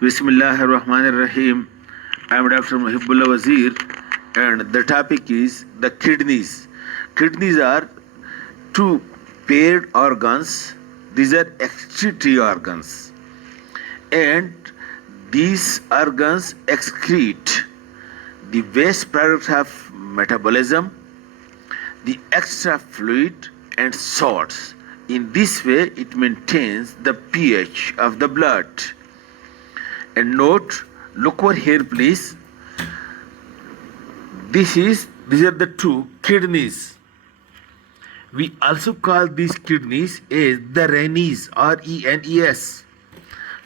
Bismillahirrahmanirrahim. I am Dr. Mohibullah Wazir, and the topic is the kidneys. Kidneys are two paired organs. These are excretory organs, and these organs excrete the waste product of metabolism, the extra fluid, and salts. In this way, it maintains the pH of the blood. And note, look over here, please. These are the two kidneys. We also call these kidneys as the renes, R-E-N-E-S,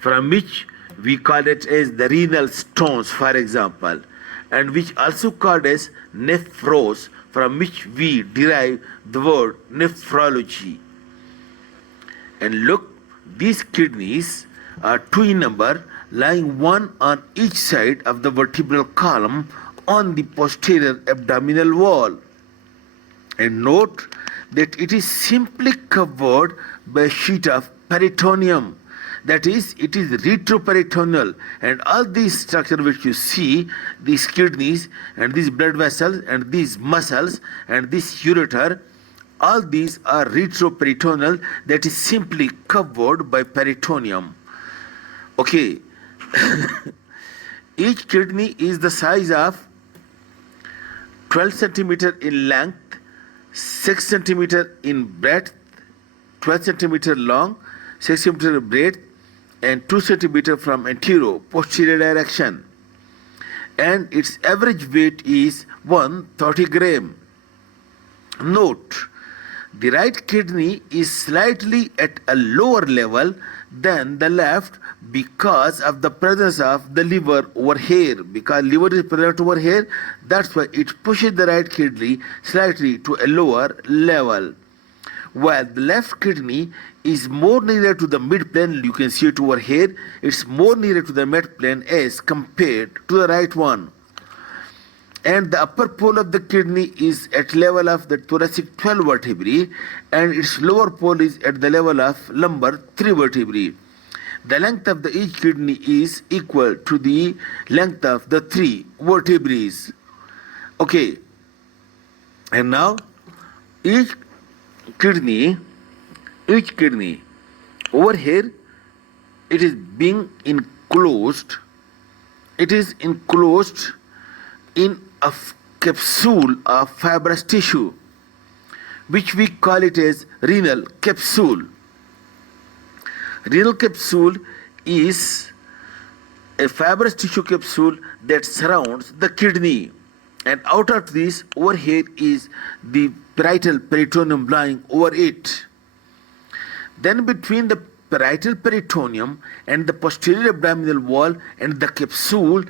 from which we call it as the renal stones, for example, and which also called as nephros, from which we derive the word nephrology. And look, these kidneys are two in number, lying one on each side of the vertebral column on the posterior abdominal wall. And note that it is simply covered by a sheet of peritoneum. That is, it is retroperitoneal, and all these structures which you see, these kidneys and these blood vessels and these muscles and this ureter, all these are retroperitoneal, that is simply covered by peritoneum. Okay. Each kidney is the size of 12 centimeter in length, 6 centimeter in breadth, 12 centimeter long, 6 centimeter breadth, and 2 centimeter from anterior posterior direction. And its average weight is 130 gram. Note, the right kidney is slightly at a lower level than the left because of the presence of the liver over here. Because liver is present over here, that's why it pushes the right kidney slightly to a lower level. While the left kidney is more nearer to the midplane, you can see it over here, it's more nearer to the midplane as compared to the right one. And the upper pole of the kidney is at level of the thoracic 12 vertebrae, and its lower pole is at the level of lumbar 3 vertebrae. The length of each kidney is equal to the length of the 3 vertebrae. Okay, and now each kidney over here, it is being enclosed. It is enclosed in a capsule of fibrous tissue, which we call it as renal capsule. Renal capsule is a fibrous tissue capsule that surrounds the kidney, and out of this, over here is the parietal peritoneum lying over it. Then between the parietal peritoneum and the posterior abdominal wall and the capsule,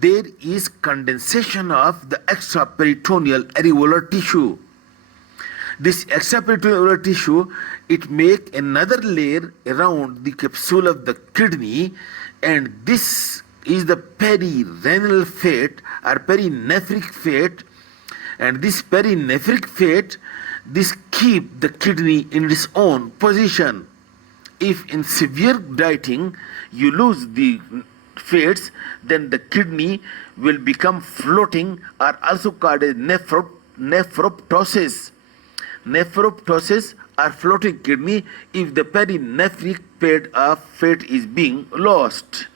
there is condensation of the extraperitoneal areolar tissue. This extraperitoneal tissue, it make another layer around the capsule of the kidney, and this is the perirenal fat or perinephric fat. And this perinephric fat, this keep the kidney in its own position. If in severe dieting you lose the fats, then the kidney will become floating, or also called as nephroptosis. Nephroptosis or floating kidney if the perinephric fat is being lost.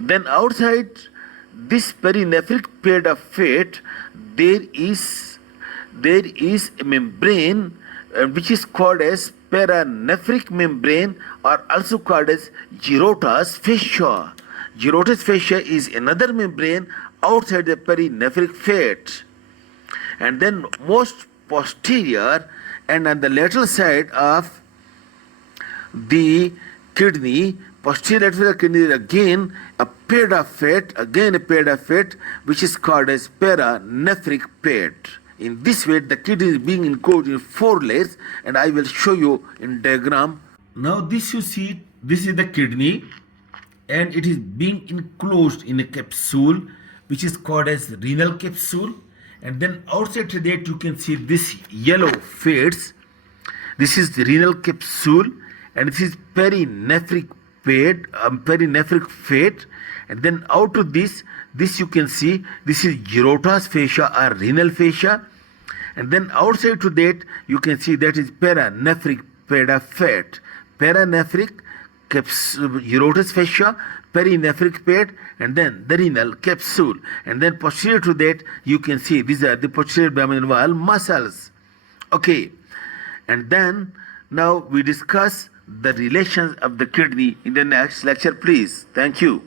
Then outside this perinephric pad of fat, there is a membrane which is called as paranephric membrane, or also called as Girota's fascia. Girota's fascia is another membrane outside the perinephric fat. And then most posterior and on the lateral side of the kidney, posterior lateral kidney, again a pad of fat, which is called as paranephric pad. In this way, the kidney is being enclosed in 4 layers, and I will show you in diagram. Now this you see, this is the kidney, and it is being enclosed in a capsule which is called as renal capsule. And then outside that you can see this yellow fats. This is the renal capsule, and this is perinephric perinephric fat, and then out of this you can see this is Girota's fascia or renal fascia, and then outside to that you can see that is paranephric fat, paranephric Girota's fascia, perinephric fat, and then the renal capsule, and then posterior to that you can see these are the posterior abdominal wall muscles. Okay, and then now we discuss the relations of the kidney in the next lecture, please. Thank you.